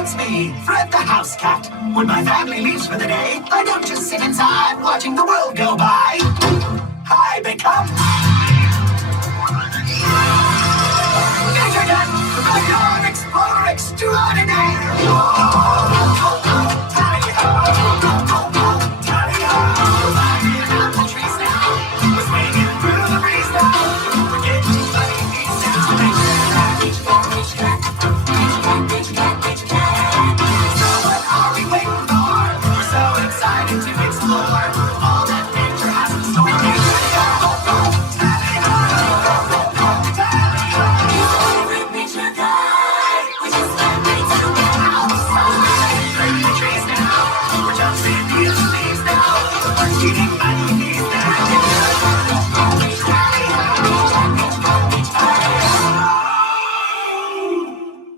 That's me, Fred the house cat. When my family leaves for the day, I don't just sit inside watching the world go by. I become